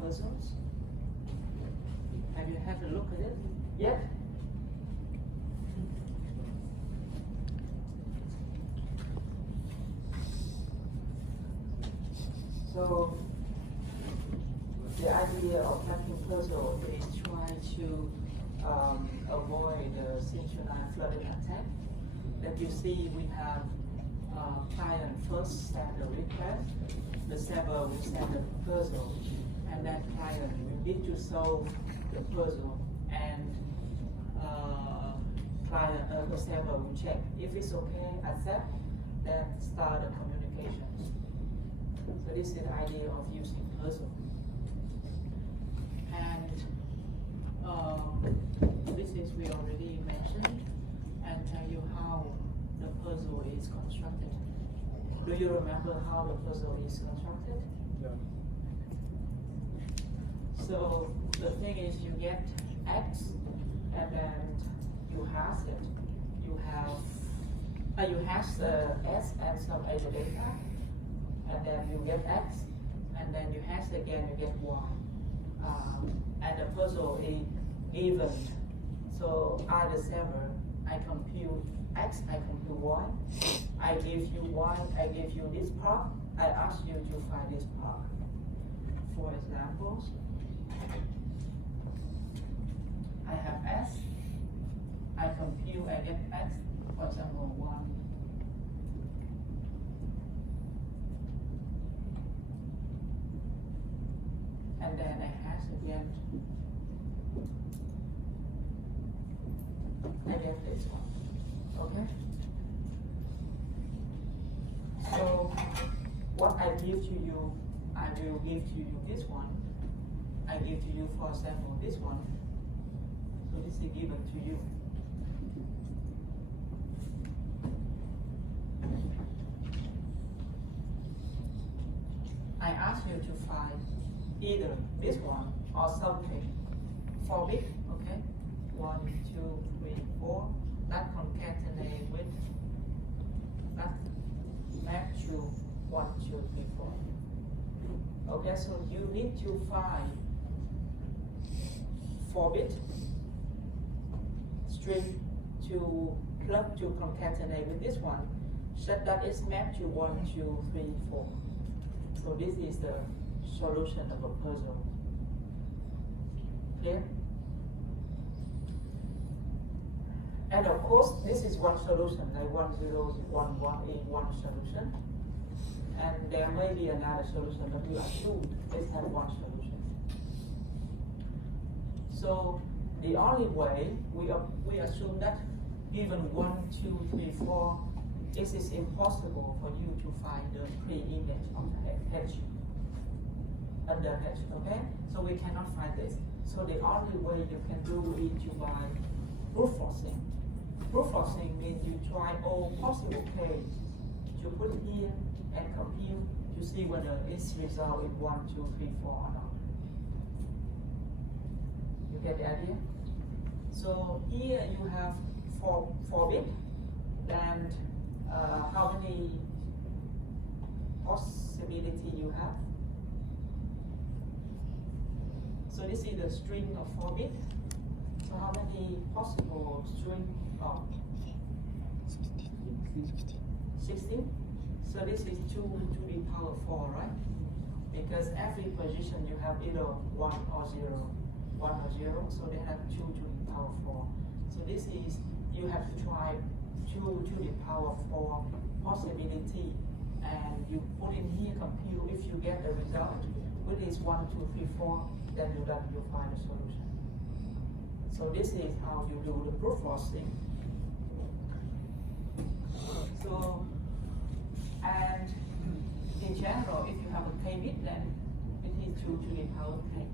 puzzles? Have you had a look at it yet? So the idea of mapping puzzle is try to avoid the synchronized flooding attack. That you see, we have client first send the request, the server will send the puzzle, and then client will need to solve the puzzle, and the server will check if it's okay, accept, then start the communication. So this is the idea of using puzzle. And this is we already mentioned and tell you how the puzzle is constructed. Do you remember how the puzzle is constructed? Yeah. So the thing is, you get X and then you hash it. You hash the S and some other data, and then you get X, and then you hash again, you get Y. And the puzzle is even. So I, the server, I compute X, I compute Y. I give you Y, I give you this part. I ask you to find this part. For examples, I have S, I compute, I get X, for example, 1. And then I hash again. I get this one. Okay? So what I give to you, I will give to you this one. I give to you, for example, this one. So this is given to you. I ask you to find either this one or something for bit, okay? 1, 2, 3, 4. That concatenate with that map to 1, 2, 3, 4. Okay, so you need to find 4-bit string to plug to concatenate with this one, such that it's mapped to 1, 2, 3, 4. So this is the solution of a puzzle. Clear? And of course, this is one solution, like 1, 0, 1, 1 is one solution. And there may be another solution, but we assume this has one solution. So the only way we assume that given 1, 2, 3, 4, it is impossible for you to find the pre-image of the H under H, okay? So we cannot find this. So the only way you can do it is by brute forcing. Brute forcing means you try all possible cases to put it here and compute to see whether its result is 1, 2, 3, 4 or not. You get the idea? So here you have 4 bit, and how many possibility you have? So this is the string of 4 bit. So how many possible string of 16? So this is 2 to the power 4, right? Because every position you have either 1 or 0. 1 or 0, so they have 2 to the power 4. So this is, you have to try 2 to the power 4 possibility, and you put in here, compute. If you get the result, which is 1, 2, 3, 4, then you find a solution. So this is how you do the brute forcing. So, and in general, if you have a k-bit, then it is 2 to the power k.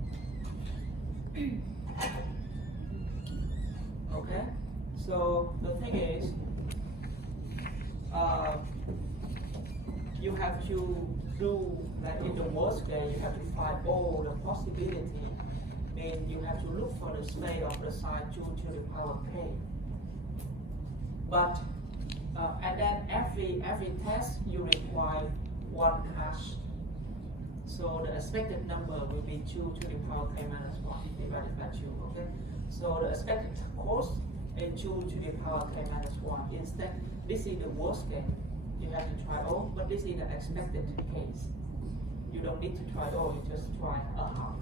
Okay, so the thing is, you have to do, like in the worst case, you have to find all the possibility. Mean you have to look for the space of the sign 2 to the power k. But and then every test you require one hash. So the expected number will be 2 to the power k minus 1 divided by 2, okay? So the expected cost is 2 to the power k minus 1. Instead, this is the worst case. You have to try all, but this is the expected case. You don't need to try all, you just try a half.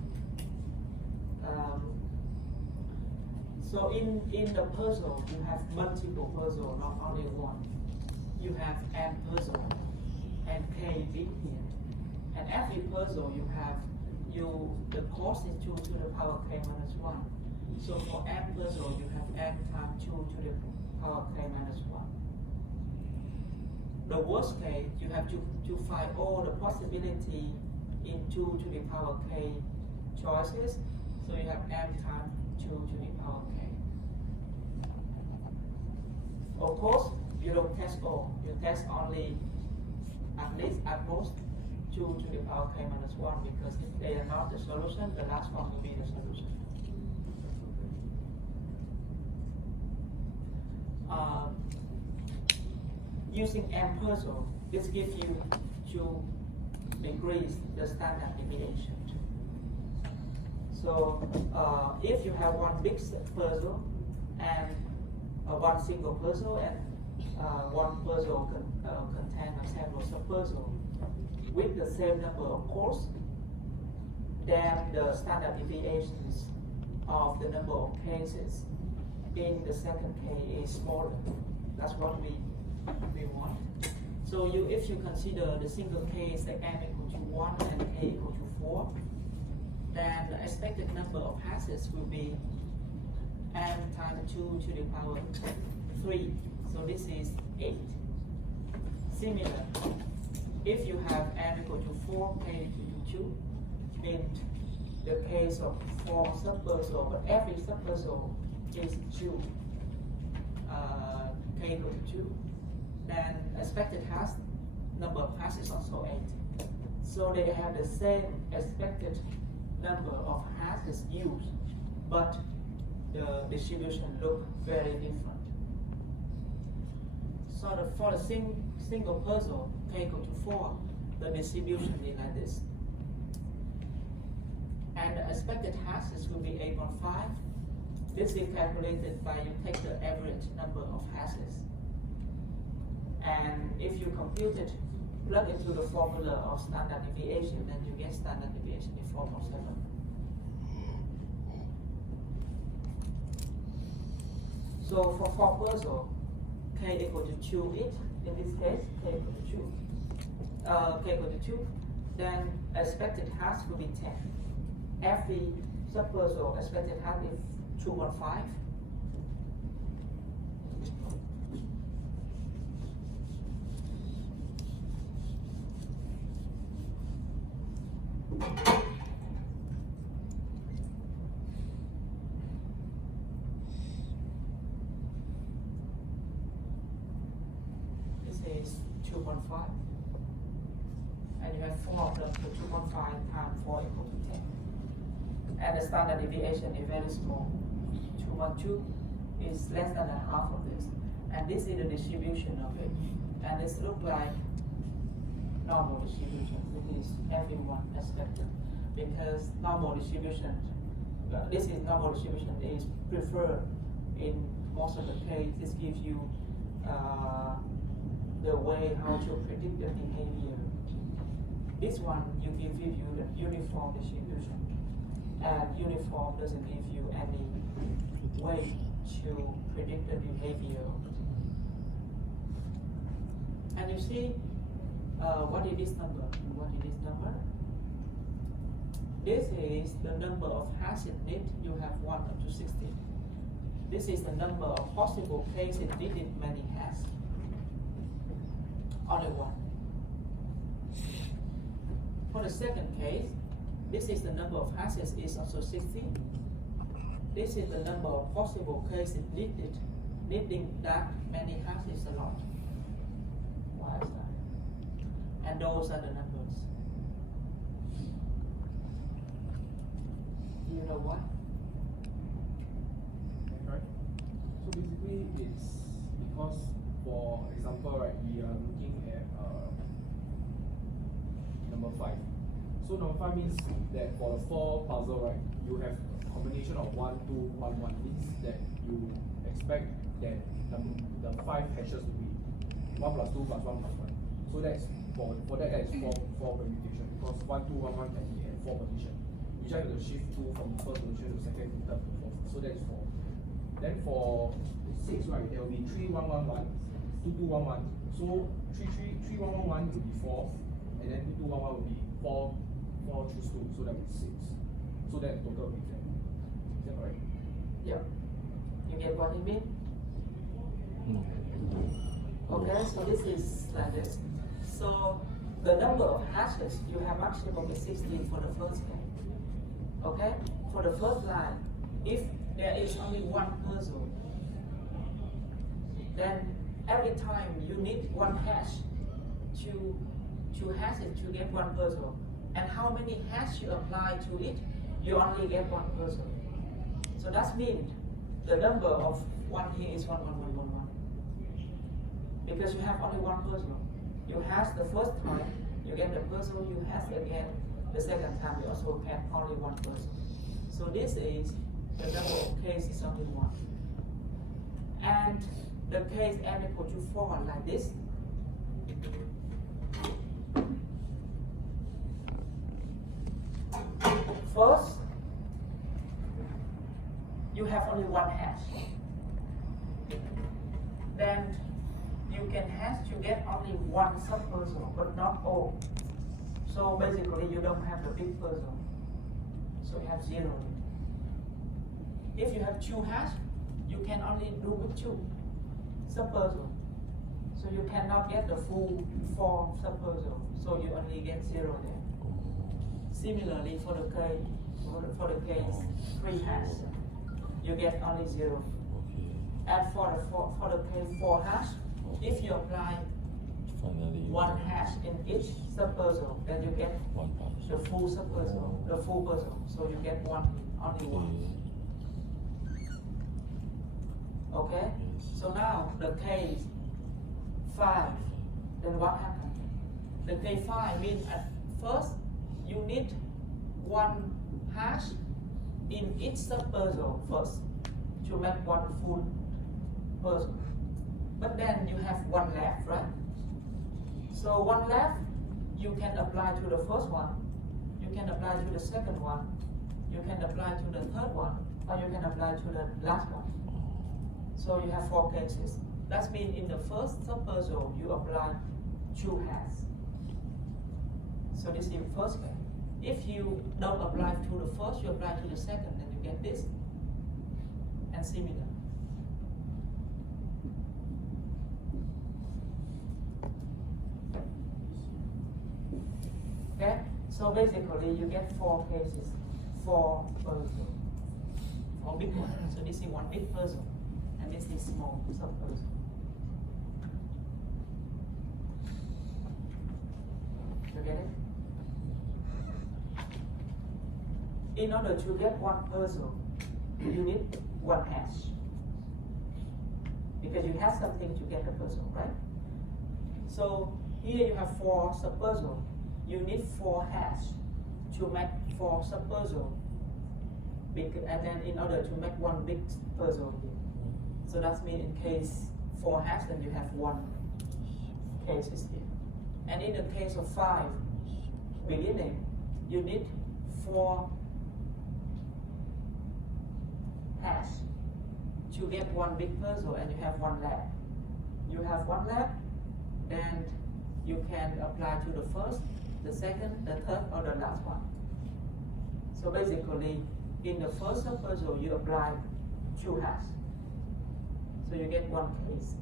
So in the puzzle, you have multiple puzzle, not only one. You have n puzzle and k bit here. And every puzzle you have, the cost is 2 to the power k minus 1. So for n puzzle, you have n times 2 to the power k minus 1. The worst case, you have to find all the possibility in 2 to the power k choices. So you have n times 2 to the power k. Of course, you don't test all. You test only at most 2 to the power k minus 1, because if they are not the solution, the last one will be the solution. Using n puzzle, this gives you to increase the standard deviation. So if you have one big puzzle and one single puzzle and one puzzle contains several sub-puzzles with the same number of cores, then the standard deviations of the number of cases in the second case is smaller. That's what we want. So if you consider the single case like n equal to 1 and k equal to 4, then the expected number of passes will be n times 2 to the power 3. So this is 8. Similar, if you have n equal to 4, k equal to 2, in the case of 4 sub-puzzle, but every sub-puzzle is 2, k equal to 2, then expected number of passes also 8. So they have the same expected number of passes used, but the distribution look very different. So for the single puzzle, k equal to 4, the distribution is like this. And the expected passes will be 8.5. This is calculated by you take the average number of passes. And if you compute it, plug into the formula of standard deviation, then you get standard deviation is 4.7. So for 4 puzzle, k equal to 2 in this case, k equal to 2, k equal to 2, then expected hash will be 10. Every sub-puzzle expected hash is 2.5. This is 2.5. And you have 4 of them, so 2.5 times 4 equal to 10. And the standard deviation is very small. 2.2 is less than a half of this. And this is the distribution of it. And this looks like normal distribution. It is everyone expected. Because normal distribution, this is normal distribution, is preferred in most of the case. This gives you the way how to predict the behavior. This one give you the uniform distribution. And uniform doesn't give you any way to predict the behavior. And you see, what is this number? What is this number? This is the number of hashes need. You have 1 up to 16. This is the number of possible cases needed many hashes. Only one. For the second case, this is the number of hashes is also 16. This is the number of possible cases needing that many hashes a lot. Why is that? And those are the numbers. Do you know why? Right. So basically, it's because, for example, right, we are looking at number 5. So number 5 means that for the 4 puzzle, right, you have a combination of 1, 2, 1, 1. Means that you expect that the 5 hashes will be 1 plus 2 plus 1 plus 1. So that's for that is 4 permutation, because 1, 2, 1, 1 can be at 4 position. You just have to shift 2 from first position to second to third to fourth. So that's 4. Then for 6, right, there will be 3, 1, 1, 1, 2, 2, 1, 1. So 3, 3, 3, 1, 1, 1 will be 4, and then 2, 2, 1, 1 will be 4, 4 choose 2, so that will be 6. So that total will be 10. Is that correct? Yeah. You get what I mean? Okay, so this is like this. So the number of hashes you have maximum is 16 for the first game. Okay? For the first line, if there is only one puzzle, then every time you need one hash to hash it to get one puzzle. And how many hash you apply to it, you only get one puzzle. So that means the number of 1 here is 1, 1, 1, 1, 1. Because you have only one puzzle. You hash the first time, you get the puzzle, you hash again. The second time, you also get only one puzzle. So this is the number of cases only 1. And the case n equal to 4 like this. First, you have only one hash. Then you can hash to get only one sub-puzzle, but not all. So basically, you don't have the big puzzle. So you have 0. If you have 2 hash, you can only do with 2 sub-puzzle. So you cannot get the full 4 sub-puzzle. So you only get 0 there. Similarly, for the case 3 hash, you get only 0. And for the case 4 hash, if you apply 1 hash in each sub-puzzle, then you get the full sub-puzzle, the full puzzle. So you get only 1. Okay? So now the case 5, then what happened? The case 5 means at first you need 1 hash in each sub-puzzle first to make one full puzzle. But then you have 1 left, right? So 1 left, you can apply to the first one, you can apply to the second one, you can apply to the third one, or you can apply to the last one. So you have 4 cases. That means in the first sub-puzzle, you apply 2 hashes. So this is the first case. If you don't apply to the first, you apply to the second, then you get this. And similar. Okay? So basically, you get 4 cases, 4 puzzles. 4 big ones. So this is one big puzzle, and this is small sub-puzzle. You get it? In order to get one puzzle, you need 1 hash. Because you have something to get the puzzle, right? So here you have 4 sub-puzzle. You need 4 hash to make 4 sub-puzzle. And then in order to make one big puzzle here. So that means in case 4 hash, then you have 1 cases here. And in the case of 5 beginning, you need 4 hash to get one big puzzle, and you have 1 left. You have 1 left, then you can apply to the first, the second, the third, or the last one. So basically, in the first sub-puzzle, you apply 2 hash. So you get 1 case.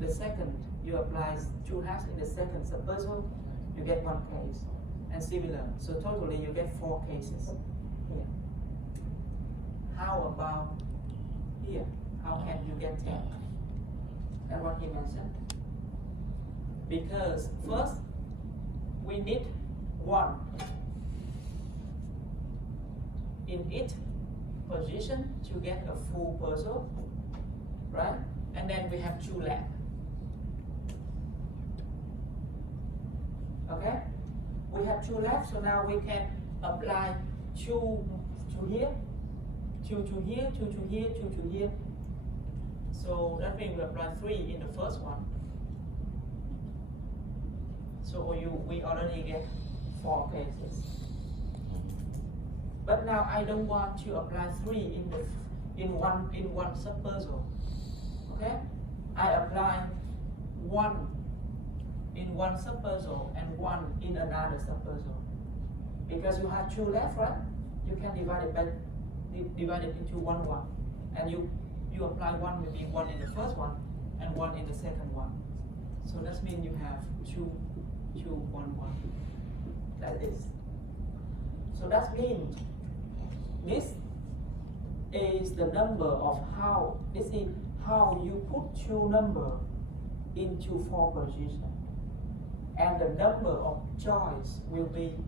The second, you apply 2 hash in the second sub-puzzle, you get 1 case. And similar. So totally, you get 4 cases here. How about here? How can you get 10? That's what he mentioned. Because first, we need 1 in each position to get a full puzzle, right? And then we have 2 left. Okay? we have 2 left, so now we can apply 2 to here, 2 to here, 2 to here, 2 to here. So that means we apply 3 in the first one. So we already get 4 cases. But now I don't want to apply 3 in one subpuzzle. Okay? I apply 1 in one subpuzzle and 1 in another subpuzzle. Because you have 2 left, right? You can divide it into 1, 1. And you apply 1 maybe 1 in the first one and 1 in the second one. So that means you have 2, 1, 1. Like this. So that means this is the number of how you put 2 numbers into 4 positions. And the number of choice will be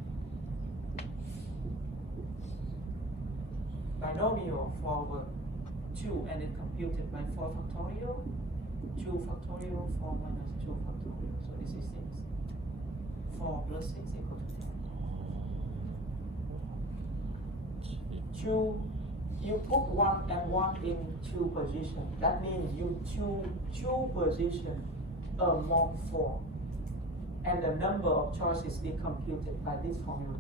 binomial forward 2 and then computed by 4 factorial, 2 factorial, 4 minus 2 factorial. So this is 6. 4 plus 6 equal to 10. You put 1 and 1 in 2 positions. That means you choose 2 positions among 4. And the number of choices is computed by this formula.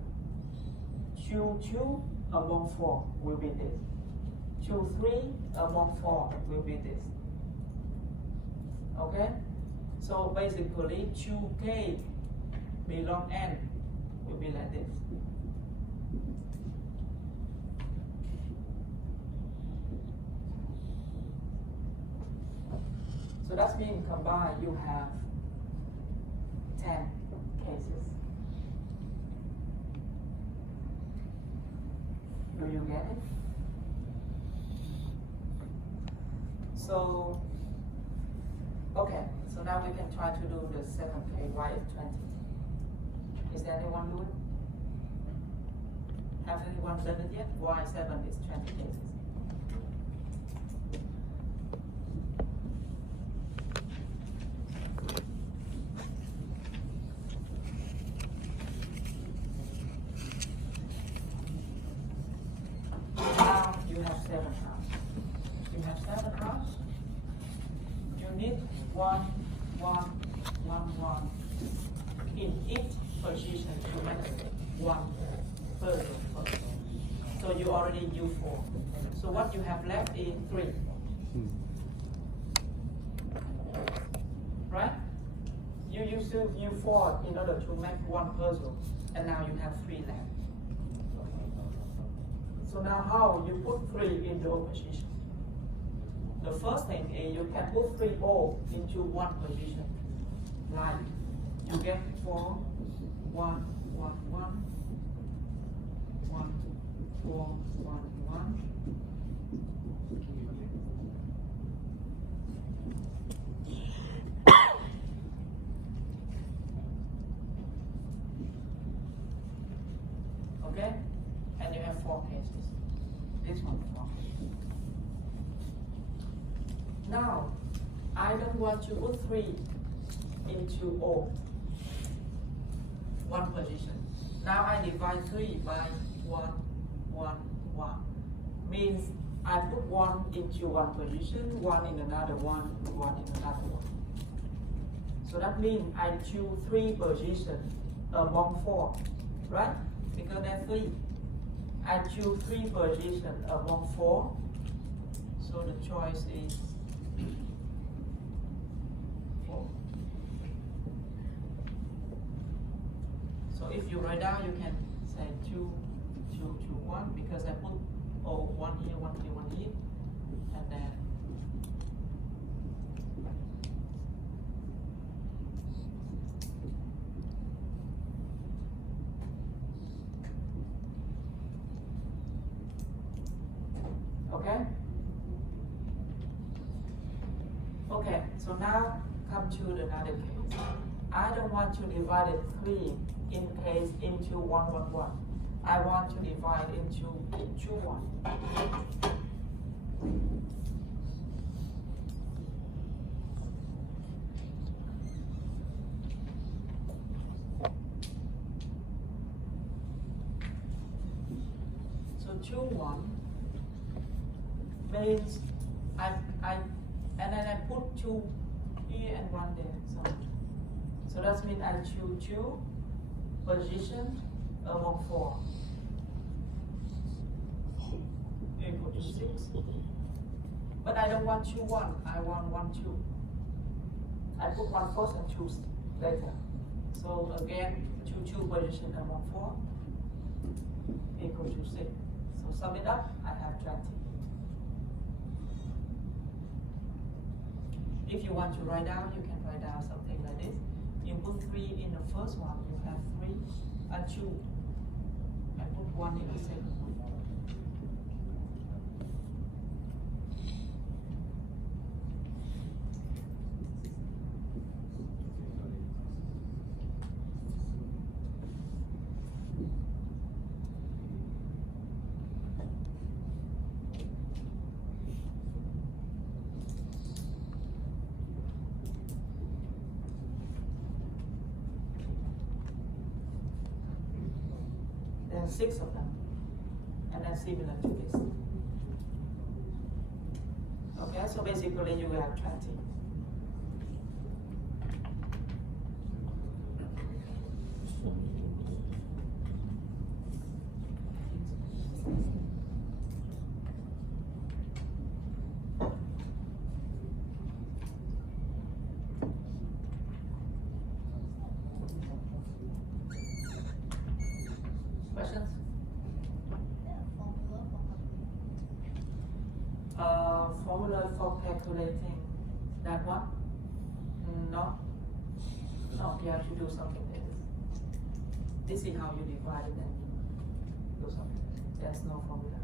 2 among 4 will be this. 2, 3 among 4 will be this. Okay? So basically 2k belong n will be like this. So that means combined you have 10 cases. Do you get it? So, okay, so now we can try to do the second case, y is 20. Is there anyone doing it? Have anyone done it yet? Y7 is 20 cases. Now you have 7 hours. You have 7 hours. You need 1, 1, 1, 1 in each position to make 1 puzzle. So you already use 4. So what you have left is 3. Right? You used to use 4 in order to make 1 puzzle, and now you have 3 left. So now how you put 3 in the position? The first thing is you can put 3 all into 1 position. Like you get 4, 1, 1, 1, 1, 4, 1, 1. Okay? And you have 4 cases. This one 4. Now, I don't want to put 3 into all. 1 position. Now I divide 3 by 1, 1, 1. Means I put 1 into 1 position, 1 in another one, 1 in another one. So that means I choose 3 positions among 4, right? Because there are 3. I choose 3 positions among 4. So the choice is 4. So if you write down, you can say 2, 2, 2, 1, because I put 1 here, 1 here, 1 here, and then okay? Okay, so now come to another case. I don't want to divide it 3 in case into 1, 1, 1. I want to divide into 2, 1. choose one means I and then I put two here and one there. So that means I choose two position among four equal to 6. But I don't want 2 1. I want 1 2. I put 1 first and choose later. So again, choose 2 position among 4 equal to 6. So sum it up, I have 20. If you want to write down, you can write down something like this. You put 3 in the first one, you have 3 and 2. And put 1 in the second one. There are 6 of them, and then similar to this. Okay, so basically you will have 20. Questions? Formula for calculating that one? No. No, you have to do something like this. This is how you divide it and do something. There's no formula.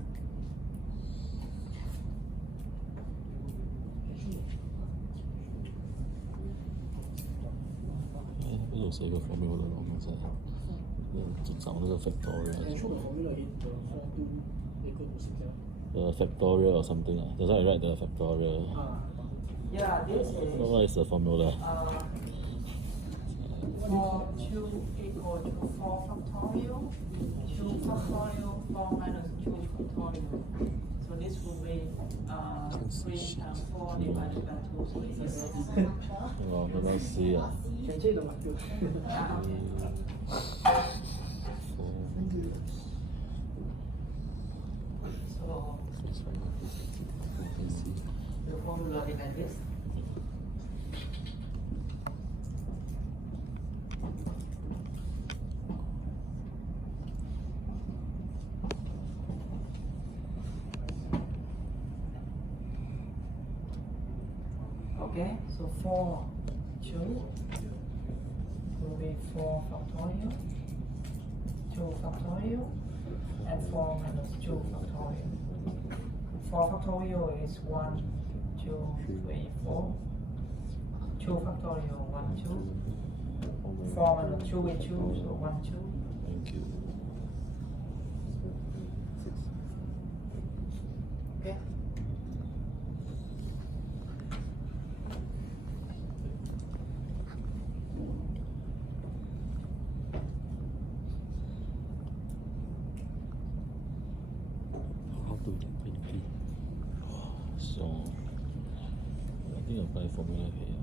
It looks like a formula wrong, is it? 找那个 factorial. The factorial or something. That's why I write the factorial. Yeah, this is. What is the formula? 4 2 equal to 4 factorial, 2 factorial, 4 minus 2 factorial. So this will be 3 times 4 divided by 2, so it's a 6. Well, let's see. So the formula is like this. Okay, so 4 2 will be 4 factorial, 2 factorial, and 4 minus 2 factorial. 4 factorial is 1, 2, 3, 4. 2 factorial, 1, 2. 4 minus 2 is 2, so 1, 2. Thank you. Okay. How to get 20? So, I think apply formula here.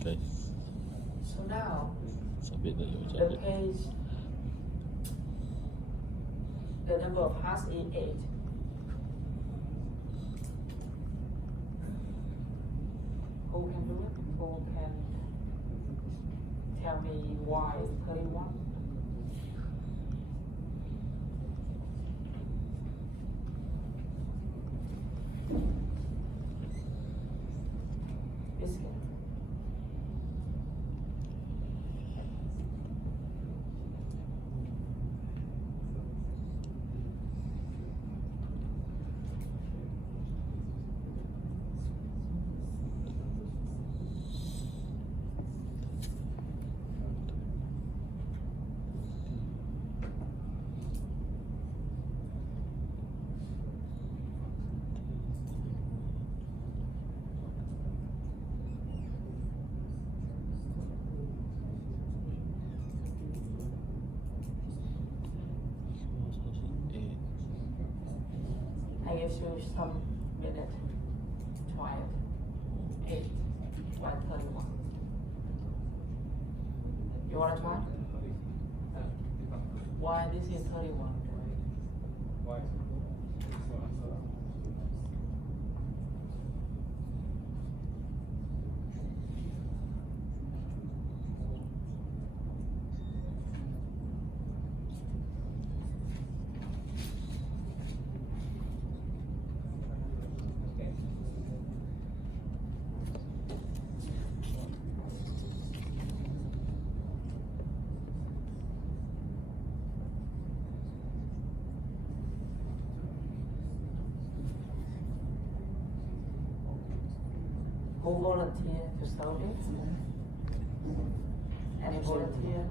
Okay. So now, Submit the the user. case, the number of parts is 8. Who can do it? Who can tell me why 31? Biscuit. I give you some minute to try it. 8 by 31. You wanna try? Why this is 31? Why? Who volunteer to solve it? Any volunteer?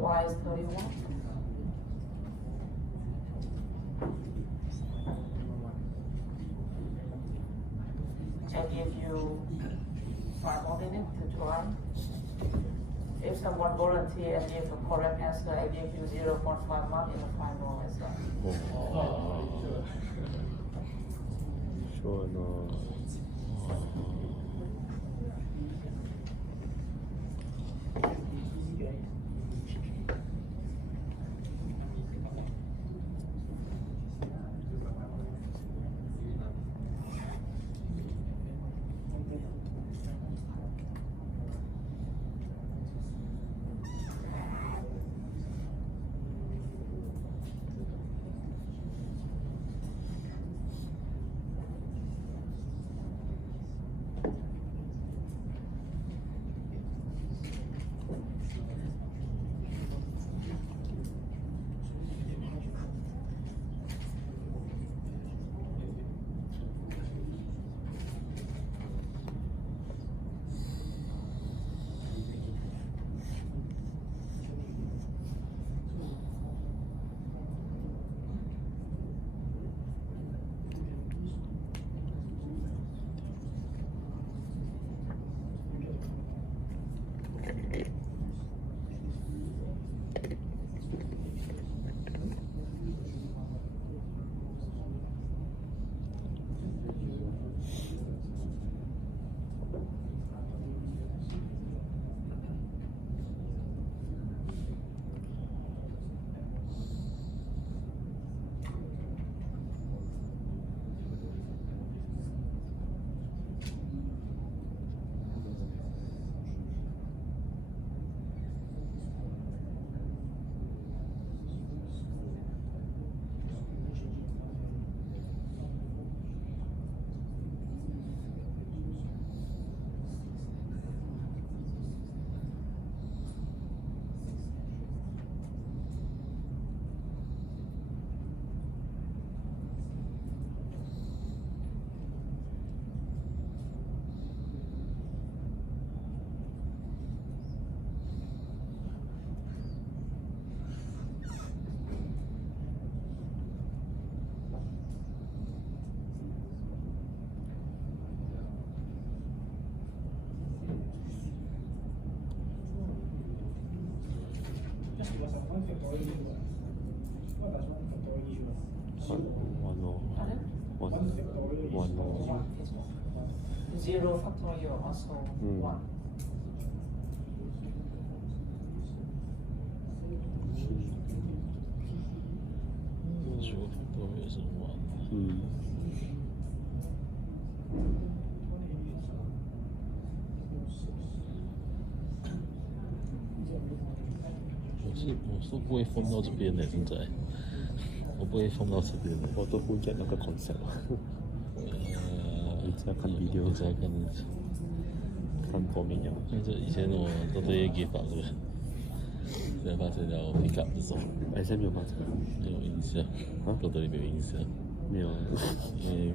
Why is 31? I give you 5 more minutes to try. If someone volunteer and give a correct answer, I give you 0.5 mark in the final answer. Sure enough. One. 0 factorial also 1. Zero factorial is 1.我是不会放到这边的，现在我不会放到这边的。我都不 get 那个 concept 你在看 video 我在看过没有？像这以前我都对 give up 的，现在发现了 pick up 这种，现在没有发展，没有印象，都对没有印象，没有，因为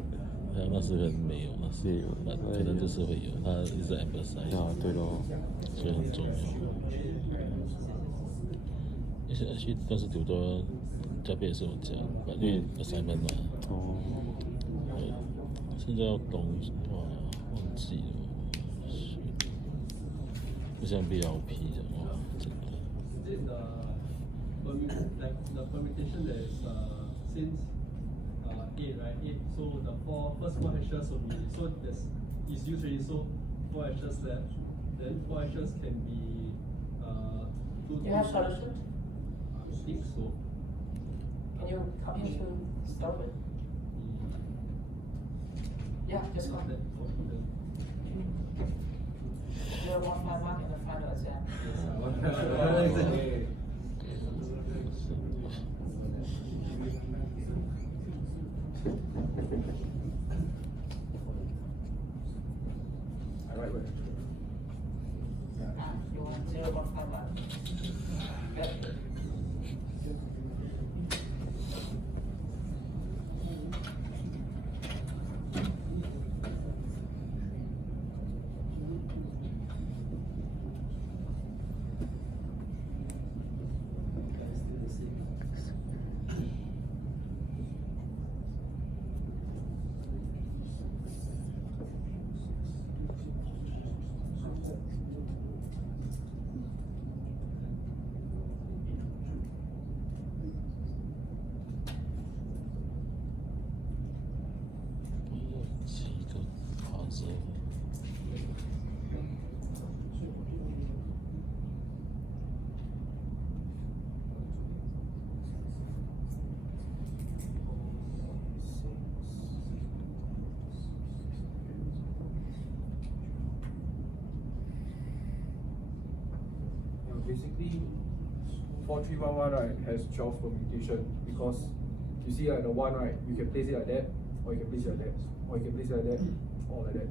那时候没有，那可能就是会有，他一直 emphasize。啊，对咯，所以很重要。现在去但是读多加倍也是有讲，因为 assignment 嘛。哦。现在要懂哇，忘记了。不像 BLP 的哇，真的。 Is it like the permutation that is since 8, right? 8. So the first four hashes will be so there's is used already. So 4 hashes left. Then 4 hashes can be 2. You have solution? I think so. Can you come here to start with? Yeah, just go. 0.5 mark in the final exam. Okay. I write where? You want 0.5 mark. Okay. Basically, 4311 right has 12 permutation because you see the 1 right, you can place it like that, or you can place it like that, or you can place it like that, or like that.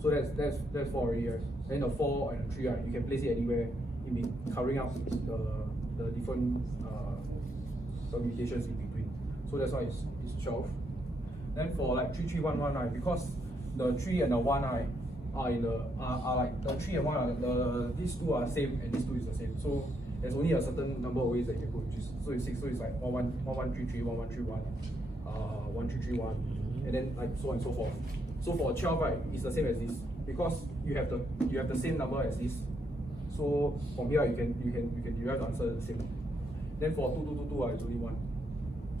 So that's 4 already, right? Then the 4 and the 3 right, you can place it anywhere in covering up the different permutations in between. So that's why it's 12. Then for like 3311 right, because the 3 and the 1 right are in are like the 3 and 1 are these two are same and these two is the same. So there's only a certain number of ways that you can go, which is so it's 6. So it's like 1133, 1131, 1331, and then like so on and so forth. So for 12 right, it's the same as this because you have the same number as this. So from here you can derive the answer the same. Then for 2222 it's only 1.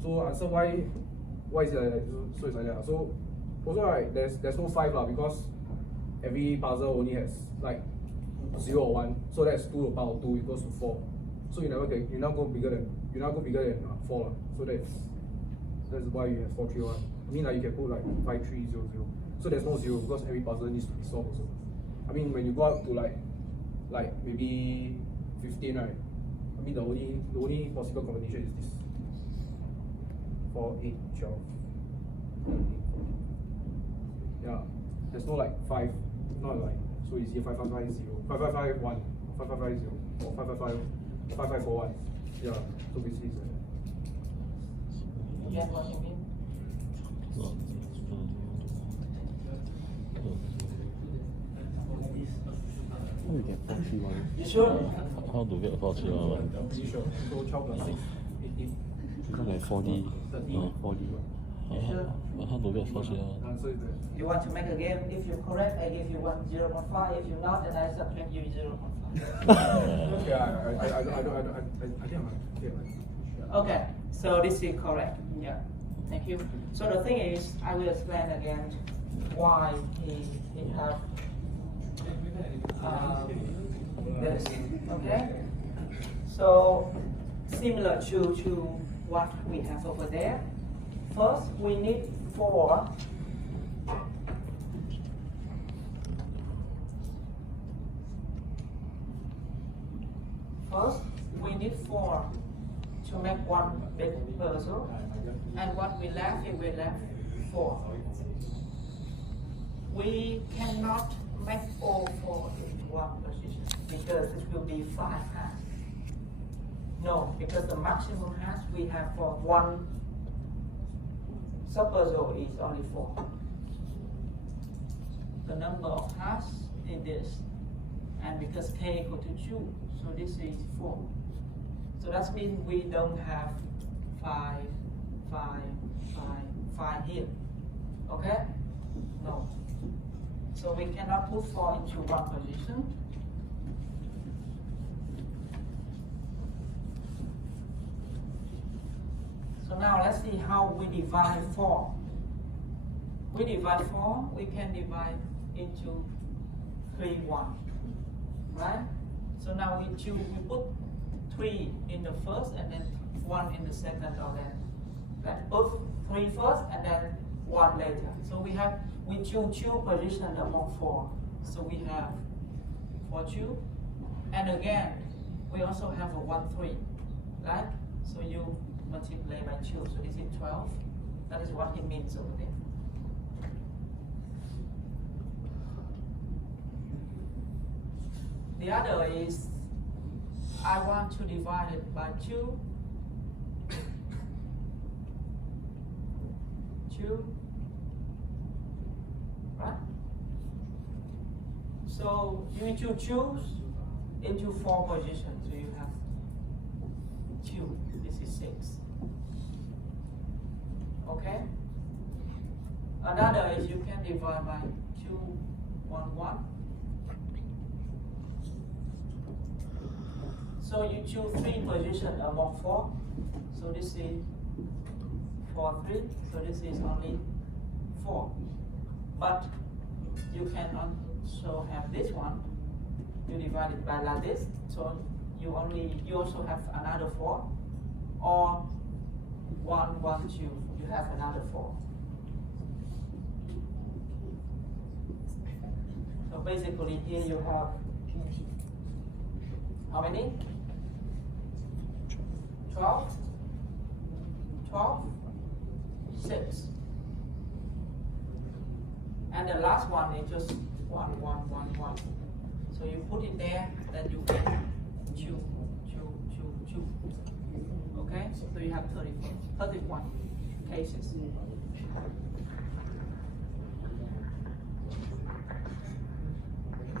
So answer why is it like that? So it's like that. So also right, there's no 5 because every puzzle only has like 0 or 1. So that's 2 to the power of 2 equals to 4. So you not go bigger than 4. So that's why you have 431. I mean like you can put like 5300. So there's no 0 because every puzzle needs to be solved also. I mean when you go up to like maybe 15 right, I mean the only possible combination is this. 4, 8, 12. Yeah. There's no like 5, not like so easy 5550, 5551, 5550, or 555, 5541. Yeah, so basically it's like that. You get what you mean? How do you get 41? You sure? How to get 41? Pretty sure. So 12 plus 6, 18. It's not like 4D. 4D. How to get 41? Answer is that. You want to make a game? If you're correct, I give you 0.5. If you're not, then I subtract you 0.5. Okay, I think I'm okay. Okay, so this is correct. Yeah, thank you. So the thing is, I will explain again why he have this. Okay, so similar to what we have over there. First, we need 4. First, we need 4 to make one big puzzle, and what we left, we left 4. We cannot make all 4 into one position because it will be 5 halves. No, because the maximum hash we have for one subpuzzle is only 4. The number of hashes is this, and because k equal to 2, so this is 4. So that means we don't have 5, 5, 5, 5 here. Okay? No. So we cannot put 4 into one position. So now let's see how we divide 4. We divide 4, we can divide into 3, 1. Right? So now we put 3 in the first and then 1 in the second, or then put 3 first and then 1 later. So we choose 2 positions among 4. So we have 4, 2. And again, we also have a 1, 3. Right? So you multiply by 2. So this is 12. That is what it means over there. The other is, I want to divide it by 2. 2. Right? So you need to choose into 4 positions. So you have 2. This is 6. Okay? Another is you can divide by 2, 1, 1. So you choose 3 positions among 4. So this is 4, 3. So this is only 4. But you can also have this one. You divide it by like this. So you also have another 4. Or 1, 1, 2. You have another 4. So basically here you have how many? 12, 6. And the last one is just 1, 1, 1, 1. So you put it there, then you get 2. Okay? So you have 31 cases. Is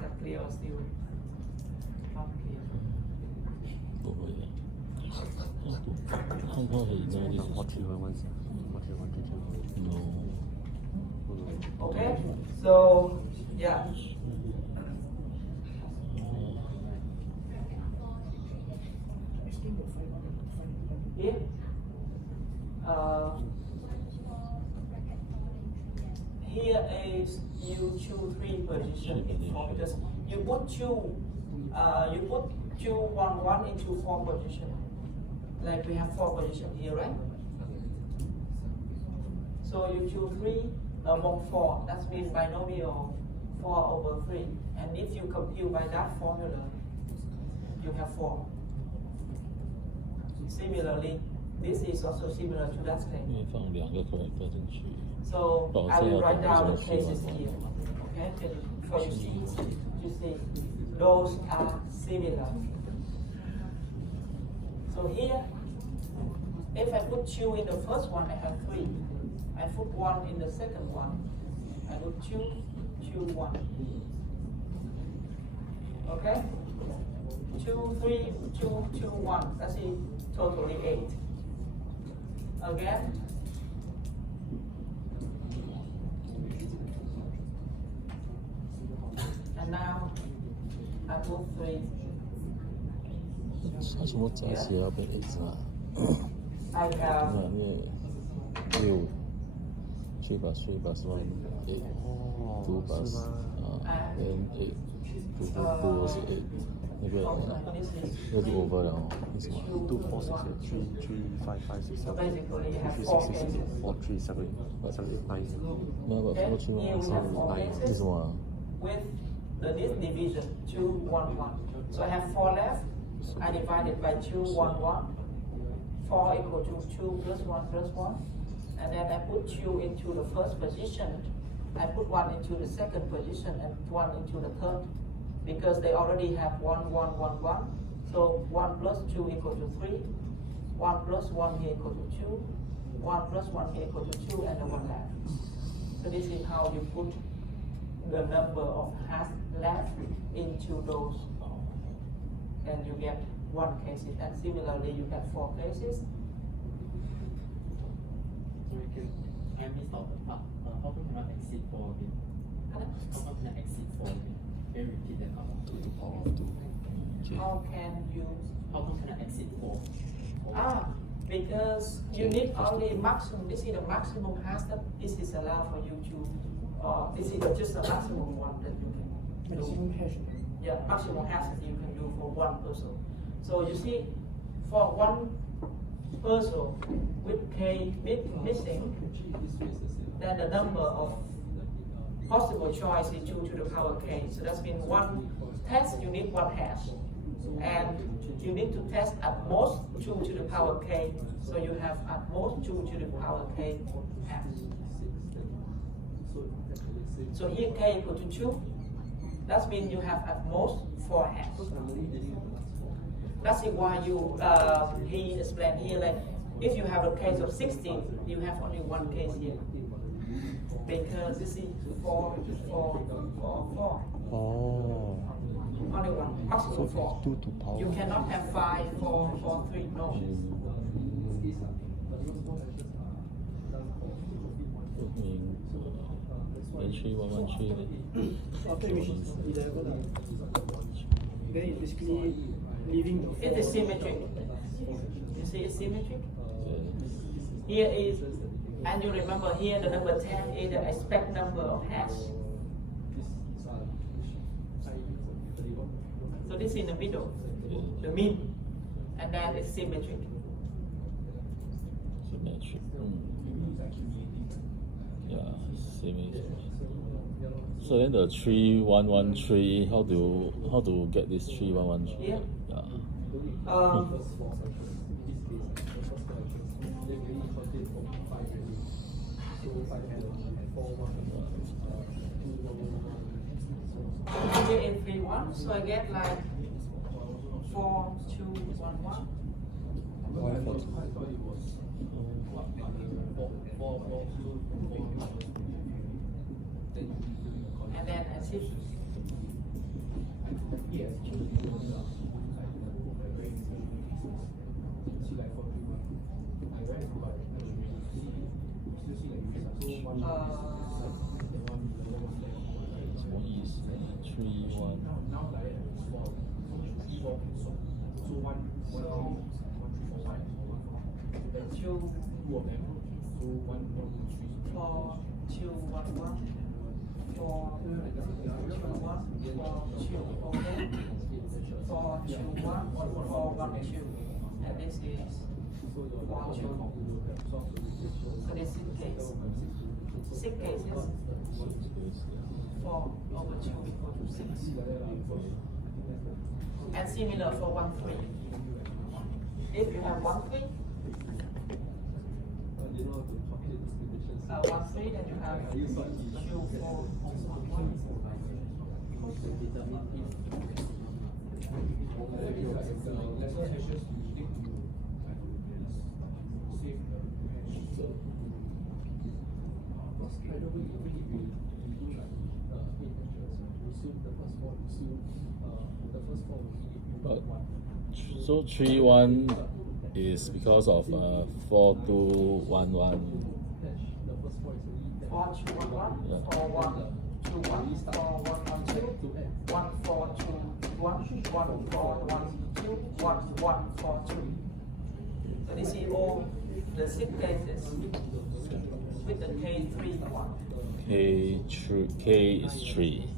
that clear or still not clear? 不会的。看看很多就是 no。 Okay? So, yeah. Here, here is you choose 3 positions in 4 because you put 2 1, 1 into 4 positions. Like we have 4 positions here, right? So you choose 3 among 4. That means binomial 4 over 3. And if you compute by that formula, you have 4. Similarly, this is also similar to that 因为 thing. 放2个 character 进去。 So 保 I 证 will 要 write 等 down 这 the 个 cases 说完 here. Okay, for you see, those are similar. So here, if I put 2 in the first one, I have 3. I put 1 in the second one. I put 2, 2, 1. Okay? 2, 3, 2, 2, 1. That's it. Totally 8. Again. And now I put 3. 它全部加起来要变 x 啊？ I 那 have 那6 3 plus 3 plus 1 8 2 plus and 8 2 was 8那个 this is 那就 over 了哦，为什么？ 2, 4, 6, 3, 5, 5, 6, so 7, basically you have 3, 4 6, 6, cases. 4, 3, 7, 7, 8, 9. 那把 Okay? 4去 Here 往 we 上 have 4 为 cases 什么啊？ with this division 2, 1, 1. So I have 4 left. I divide it by 2, 1, 1. 4 equal to 2 plus 1 plus 1. And then I put 2 into the first position. I put 1 into the second position and 1 into the third. Because they already have 1, 1, 1, 1. So 1 plus 2 equal to 3. 1 plus 1 here equal to 2. 1 plus 1 here equal to 2 and the 1 left. So this is how you put the number of hashs left into those. And you get 1 case. And similarly, you get 4 cases. I missed out the part. How come cannot exceed 4 again? How come cannot exceed 4 again? Can you repeat that part? 2 to the power of 2. Okay. How can you? How come cannot exceed 4? Because you need only maximum. This is the maximum hash that this is allowed for you to. This is just the maximum one that you can. Maximum hash. Yeah, maximum hash that you can do for one puzzle. So you see, for one puzzle with k bit missing, then the number of possible choice is 2 to the power k. So that means one test you need one hash, and you need to test at most 2 to the power k. So you have at most 2 to the power k hash. So here k equal to 2. That means you have at most 4 hashes. That's why you he explained here that if you have a case of 16, you have only one case here. Because this is 4. Oh. Only one, maximum 4. 2 to power. You cannot have 5, 4, 4, 3, no. That means 13113. After which is 11, then it's basically leaving the It is symmetric. You see it's symmetric? Here is, and you remember here the number 10 is the expected number of hash. So this is in the middle, the mean, and then it's symmetric. Symmetric. Yeah, symmetric. So then the 3113, how to get this 3113? Yeah. Here in 3-1, so I get like 4, 2, 1, 1. And then as if What is 31? two, 4, 2, 1, 1. 4, 2, 1, 4, 2, okay. 4, 2, 1, 4, 1, 2. And this is 4, 2. So this is case. 6 cases. 4 over 2 equal to 6. And similar for 1, 3. If you have 1, 3, 1, 3, then you have 2, 4, 1. But, so 31 is because of 4211. 4, 2, 1, 1, 4, 1, 2, 1, 4, 1, 1, 2, 1, 4, 2, 1, 1, 4, 1, 2, 1, 1, 4, 2. So this is all the 6 cases with the K3 1. K is 3.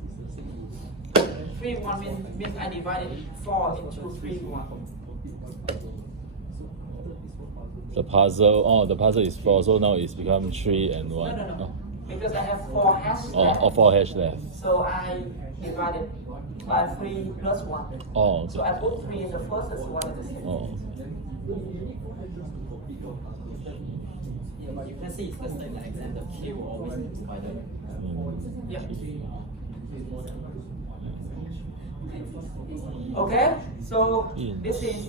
3, 1 means I divided 4 into 3, 1. The puzzle is 4, so now it's become 3 and 1. No. Because I have 4 hashes left. 4 hash left. So I divided by 3 plus 1. Oh, okay. So I put 3 in the first and 1 in the second. Oh, You can see it's the same like Alexander Q always divided. Yeah. Okay, so this is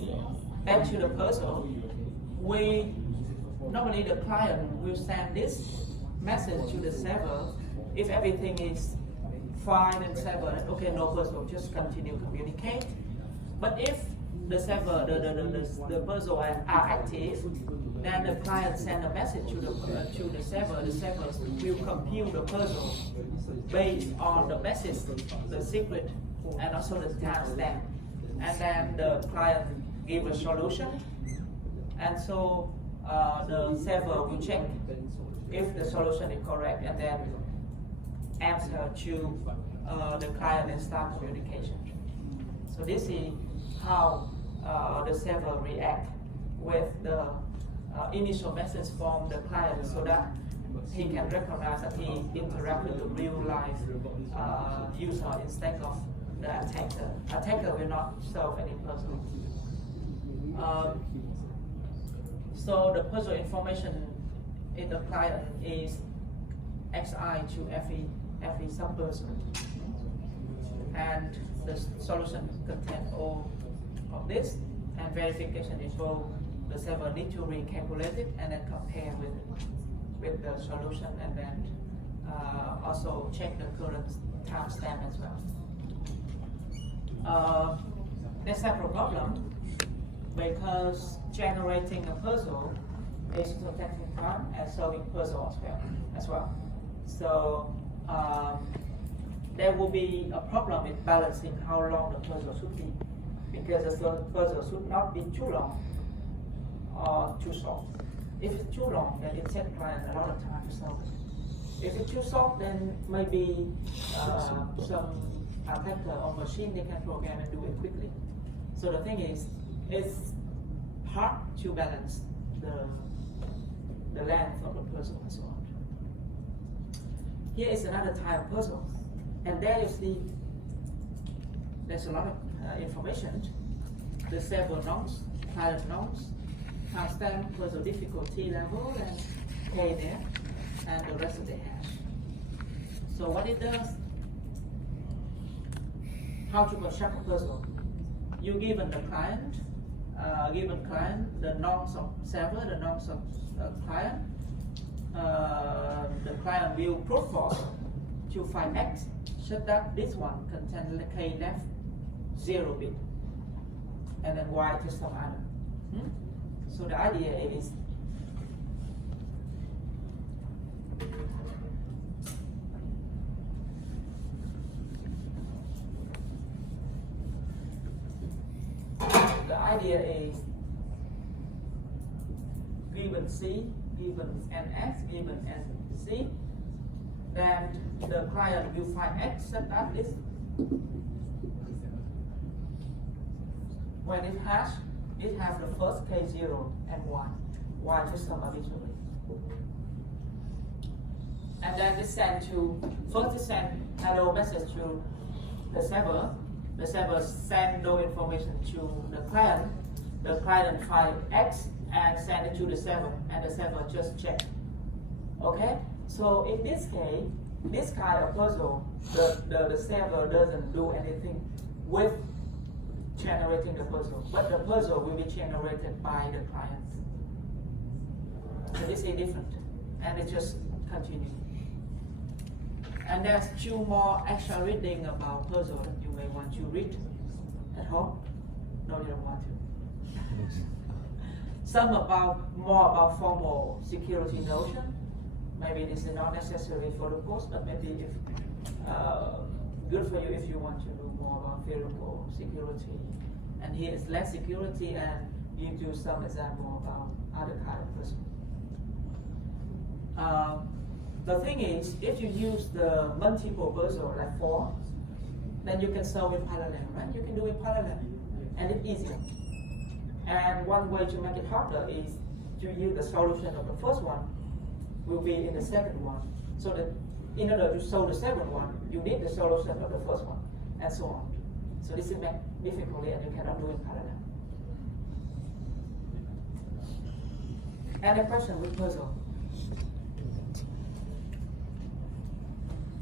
back to the puzzle. We normally the client will send this message to the server if everything is fine and server. Okay, no puzzle, just continue communicate. But if the server, the puzzle are active, then the client send a message to the server. The server will compute the puzzle based on the message, the secret, and also the timestamp. And then the client give a solution, And so the server will check if the solution is correct and then answer to the client and start communication. So this is how the server react with the initial message from the client so that he can recognize that he interact with the real life user instead of the attacker. Attacker will not solve any puzzle. So the puzzle information in the client is xi to every subperson, and the solution contains all of this, and verification involves the server need to recalculate it and then compare with the solution, and then also check the current timestamp as well. There's several problems because generating a puzzle is taking time and solving puzzle as well. So there will be a problem with balancing how long the puzzle should be, because the puzzle should not be too long or too short. If it's too long, then it takes client a lot of time to solve it. If it's too short, then maybe some attacker or machine they can program and do it quickly. So the thing is, it's hard to balance the length of the puzzle and so on. Here is another type of puzzle, and there you see there's a lot of information. The server knows, client knows, timestamp, puzzle difficulty level, and K there, and the rest of the hash. So what it does, how to construct a puzzle. You given the client, the norms of server, the norms of client. The client will brute force to find X, such that this one contains K left 0 bit, and then Y to some other. So the idea is given C, given NX, given NC, then the client will find X such that this. When it has the first K0 and Y just some arbitrarily. And then it send hello message to the server. The server send no information to the client find X and send it to the server, and the server just check. Okay? So in this case, this kind of puzzle, the server doesn't do anything with generating the puzzle, but the puzzle will be generated by the client. So this is different, and it just continues. And there's 2 more extra reading about puzzle that you may want to read at home. No, you don't want to. Some more about formal security notion. Maybe this is not necessary for the course, but maybe if good for you if you want to do more about physical security. And here is less security, and you do some example about other kind of puzzle. The thing is, if you use the multiple puzzle like 4, then you can solve in parallel, right? You can do it parallel, and it's easier. And one way to make it harder is to use the solution of the first one will be in the second one. So that in order to solve the second one, you need the solution of the first one, and so on. So this is made difficulty, and you cannot do it parallel. Any question with puzzle?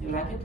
You like it?